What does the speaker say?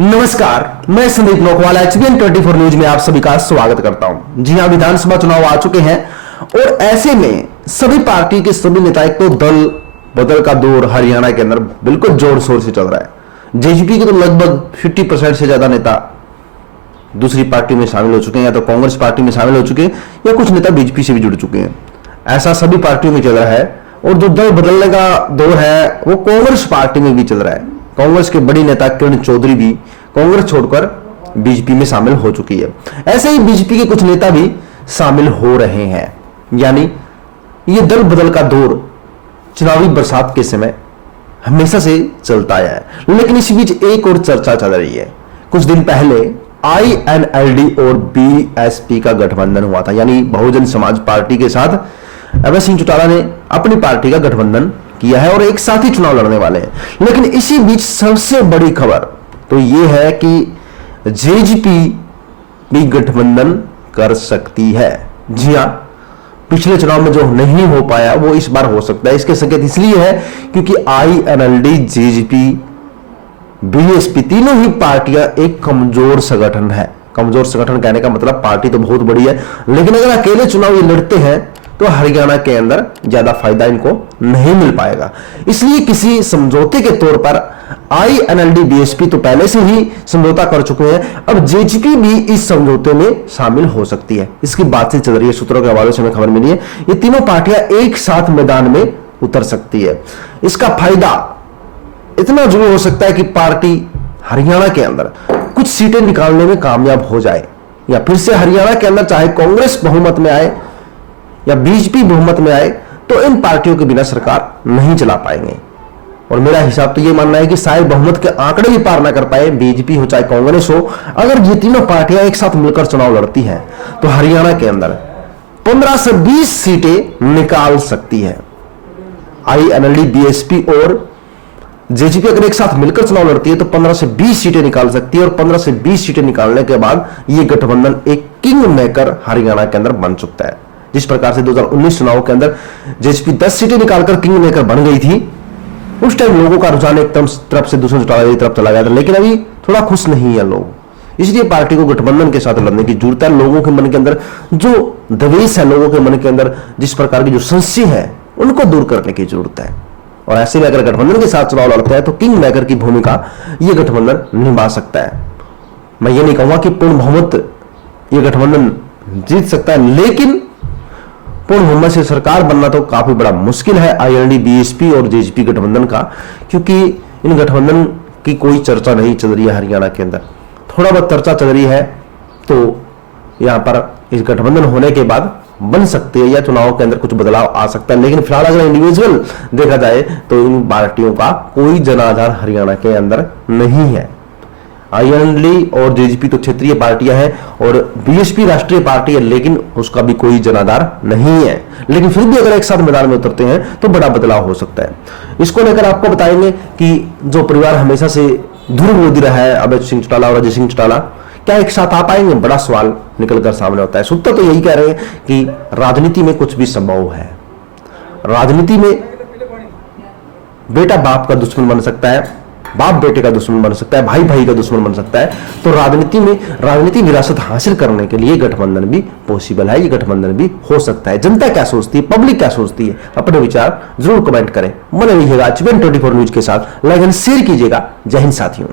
नमस्कार, मैं Sandeep लोकवाला HBN 24 news में आप सभी का स्वागत करता हूं। जी हां, विधानसभा चुनाव आ चुके हैं और ऐसे में सभी पार्टी के सभी नेता, एक तो दल बदल का दौर हरियाणा के अंदर बिल्कुल जोर शोर से चल रहा है। जेजेपी के तो लगभग 50% से ज्यादा नेता दूसरी पार्टी में शामिल हो चुके हैं, या तो कांग्रेस पार्टी में शामिल हो चुके हैं या कुछ नेता बीजेपी से भी जुड़ चुके हैं। ऐसा सभी पार्टियों में चल रहा है और जो दल बदलने का दौर है वो कांग्रेस पार्टी में भी चल रहा है। कांग्रेस के बड़ी नेता किरण चौधरी भी कांग्रेस छोड़कर बीजेपी में शामिल हो चुकी है। ऐसे ही बीजेपी के कुछ नेता भी शामिल हो रहे हैं। यानी ये दल बदल का दौर चुनावी बरसात के समय हमेशा से चलता आया है। लेकिन इसी बीच एक और चर्चा चल रही है। कुछ दिन पहले INLD और BSP का गठबंधन हुआ था, यानी बहुजन समाज पार्टी के साथ अभय सिंह चौटाला ने अपनी पार्टी का गठबंधन किया है और एक साथ ही चुनाव लड़ने वाले हैं। लेकिन इसी बीच सबसे बड़ी खबर तो यह है कि जेजेपी भी गठबंधन कर सकती है। जी हां, पिछले चुनाव में जो नहीं हो पाया वो इस बार हो सकता है। इसके संकेत इसलिए है क्योंकि INLD, जेजेपी, BSP तीनों ही पार्टियां एक कमजोर संगठन है। कमजोर संगठन कहने का मतलब पार्टी तो बहुत बड़ी है, लेकिन अगर अकेले चुनाव ये लड़ते हैं तो हरियाणा के अंदर ज्यादा फायदा इनको नहीं मिल पाएगा। इसलिए किसी समझौते के तौर पर INLD, BSP तो पहले से ही समझौता कर चुके हैं, अब जेजेपी भी इस समझौते में शामिल हो सकती है। इसकी बातचीत चल रही है, सूत्रों के हवाले से हमें खबर मिली है। ये तीनों पार्टियां एक साथ मैदान में उतर सकती है। इसका फायदा इतना जरूर हो सकता है कि पार्टी हरियाणा के अंदर कुछ सीटें निकालने में कामयाब हो जाए, या फिर से हरियाणा के अंदर चाहे कांग्रेस बहुमत में आए या बीजेपी बहुमत में आए तो इन पार्टियों के बिना सरकार नहीं चला पाएंगे। और मेरा हिसाब तो यह मानना है कि शायद बहुमत के आंकड़े भी पार ना कर पाए, बीजेपी हो चाहे कांग्रेस हो। अगर ये तीनों पार्टियां एक साथ मिलकर चुनाव लड़ती हैं तो हरियाणा के अंदर 15 से 20 सीटें निकाल सकती है। INLD, BSP और जेजेपी अगर एक साथ मिलकर चुनाव लड़ती है तो 15 से 20 सीटें निकाल सकती है, और 15 से 20 सीटें निकालने के बाद यह गठबंधन एक किंग मेकर हरियाणा के अंदर बन चुका है। जिस प्रकार से 2019 चुनाव के अंदर जेजेपी 10 सीटें निकालकर किंग मेकर बन गई थी, उस टाइम लोगों का रुझान एकदम तरफ से दूसरे चौटाला की तरफ चला गया था। लेकिन अभी थोड़ा खुश नहीं है लोग, इसलिए पार्टी को गठबंधन के साथ लड़ने की जरूरत है। लोगों के मन के अंदर जो द्वेष है, लोगों के मन के अंदर जिस प्रकार की जो संशय है, उनको दूर करने की जरूरत है। और ऐसे में अगर गठबंधन के साथ चुनाव लड़ते हैं तो किंग मेकर की भूमिका यह गठबंधन निभा सकता है। मैं ये नहीं कहूंगा कि पूर्ण बहुमत यह गठबंधन जीत सकता है, लेकिन पूर्ण बहुमत से सरकार बनना तो काफी बड़ा मुश्किल है INLD, BSP और जेजेपी गठबंधन का, क्योंकि इन गठबंधन की कोई चर्चा नहीं चल रही है हरियाणा के अंदर। थोड़ा बहुत चर्चा चल रही है तो यहां पर इस गठबंधन होने के बाद बन सकती है या चुनाव के अंदर कुछ बदलाव आ सकता है। लेकिन फिलहाल अगर इंडिविजुअल देखा जाए तो इन पार्टियों का कोई जनाधार हरियाणा के अंदर नहीं है। INLD और जेजेपी तो क्षेत्रीय पार्टियां हैं और BSP राष्ट्रीय पार्टी है, लेकिन उसका भी कोई जनाधार नहीं है। लेकिन फिर भी अगर एक साथ मैदान में उतरते हैं तो बड़ा बदलाव हो सकता है। इसको लेकर आपको बताएंगे कि जो परिवार हमेशा से ध्रुव विरोधी रहा है, अभय सिंह चौटाला और अजय सिंह चौटाला, क्या एक साथ आ पाएंगे? बड़ा सवाल निकलकर सामने होता है। सूत्र तो यही कह रहे हैं कि राजनीति में कुछ भी संभव है। राजनीति में बेटा बाप का दुश्मन बन सकता है, बाप बेटे का दुश्मन बन सकता है, भाई भाई का दुश्मन बन सकता है। तो राजनीति में राजनीति विरासत हासिल करने के लिए गठबंधन भी पॉसिबल है, ये गठबंधन भी हो सकता है। जनता क्या सोचती है, पब्लिक क्या सोचती है, अपने विचार जरूर कमेंट करें। बने रहिएगा HBN 24 न्यूज के साथ, लाइक एंड शेयर कीजिएगा। जय हिंद साथियों।